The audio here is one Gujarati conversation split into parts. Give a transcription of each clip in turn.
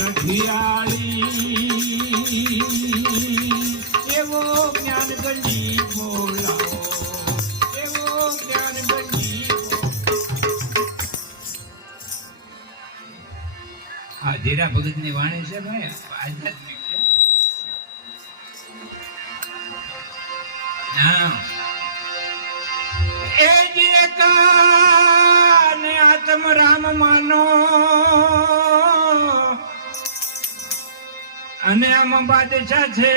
આ રઢિયાળી એવો જ્ઞાન ગંજી બોલાવો. એવો જ્ઞાન ગંજી આ ધીરા ભગતની વાણી છે ભાઈ આધ્યાત્મિક છે. હા એ જ એકાને આત્મ રામ માનો. અને આમાં બાદશાહ છે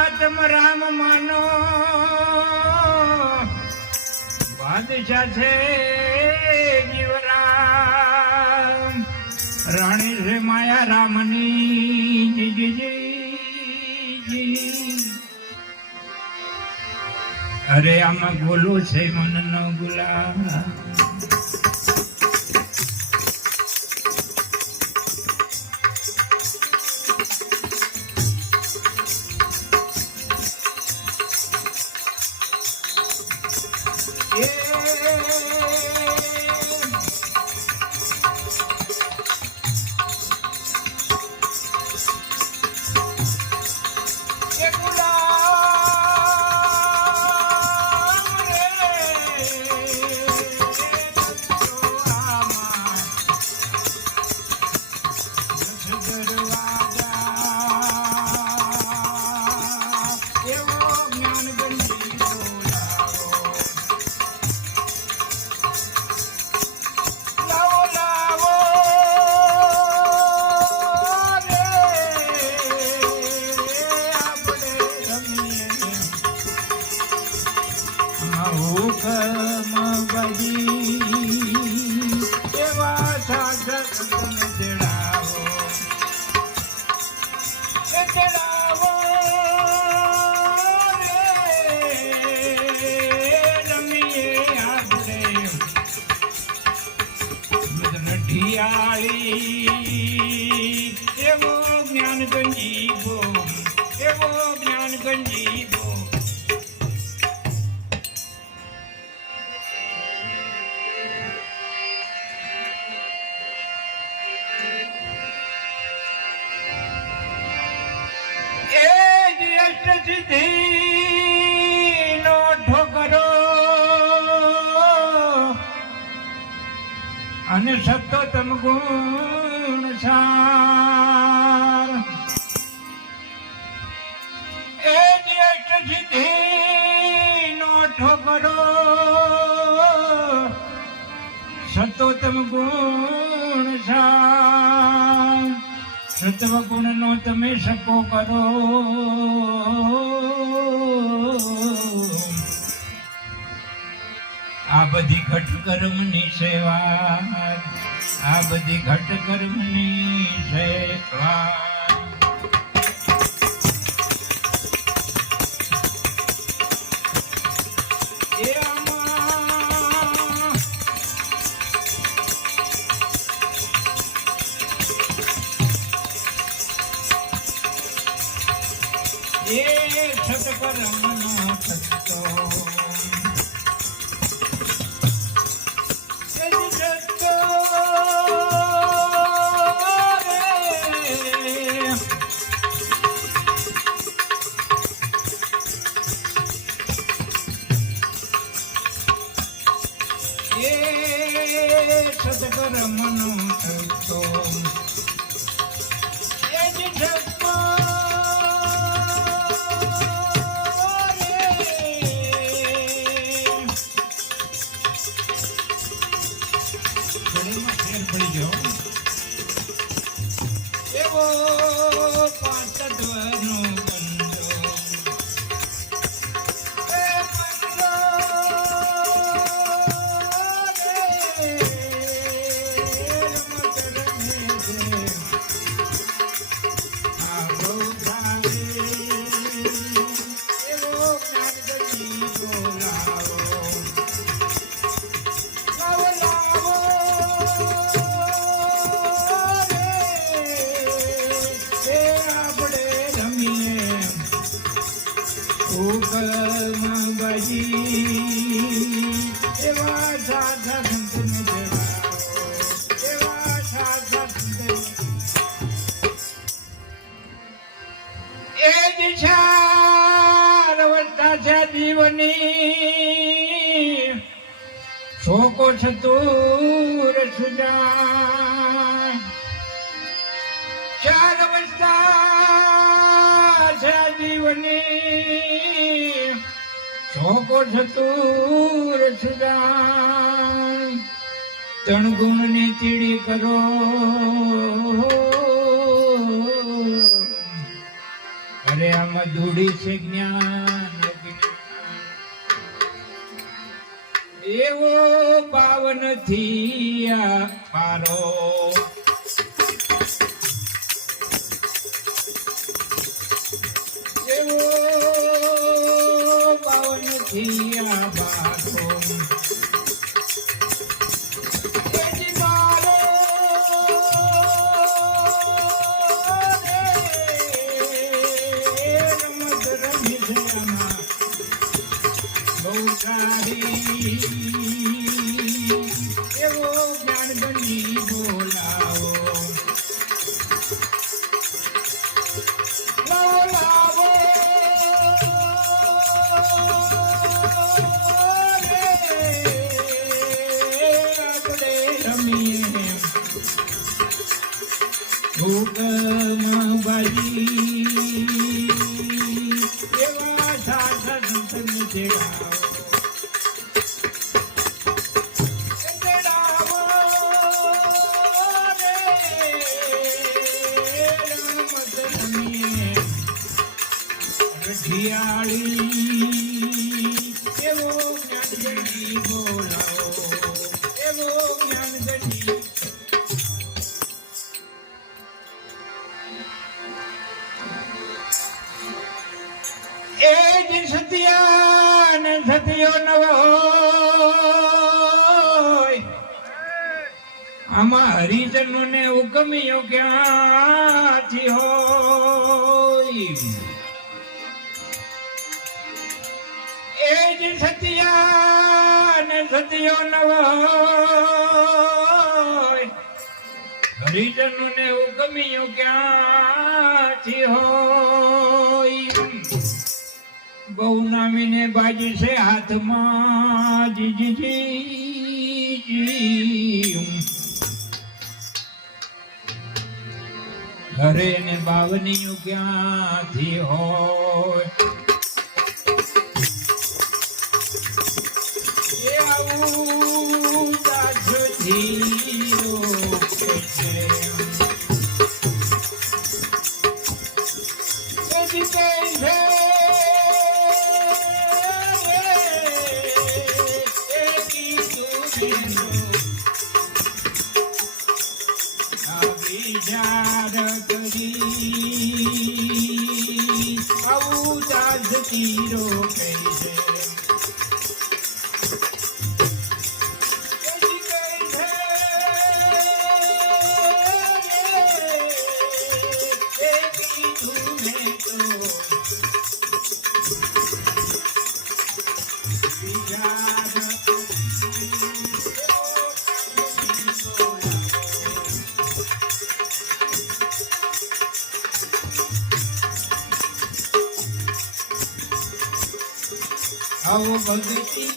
આત્મ રામ માનો બાદશાહ છે જીવરામ. રાણી છે માયા રામની. અરે આમાં બોલું છે મન નો ગુલાબ એ આપણે રઢિયાળી એવો જ્ઞાન ગંજી એવો અને સતતમ ગુણ સાર. એ જ્યેષ્ઠ સિદ્ધિ નો ઠોકરો. સતોતમ ગુણ સાર. સત્વ ગુણ નો તમે શકો કરો. આ બધી ઘટ કર્મની સેવા આ બધી ઘટ કર્મની સેવા એ સતકર્મનો સત્તો. એ સતકર્મનો સત્તો એ જ. ઘડીમાં પડી ગયો એવો એવા સાધા સંતને સાધા સંતને એ દિશા અવસ્થા છે જીવની શોકો ચાર અવસ્થા છે જીવની શોકો છતુર સુદાન ત્રણ ગુણની તીડી કરો. અરે આમાં દૂડી છે જ્ઞાન એવો પાવનથી આ પારો પાવનથી આ પારો એજી મારો રે Oh, my body. એ જ સત્યા ને સત્યો નવો. આમાં હરિજનો ને ઉગમ્યો ક્યાંથી હોય એ જ સત્યા ને સત્યો નવો. હરિજનો ને ઉગમ્યો ક્યાંથી હોય બહુ નામીને બાજી છે હાથમાં. જી જી જી જી. ઘરે ને બાવનીયું ક્યાંથી હોય? એ આવું તાજથી રોકે છે. tiro que hice. આવો ભગતી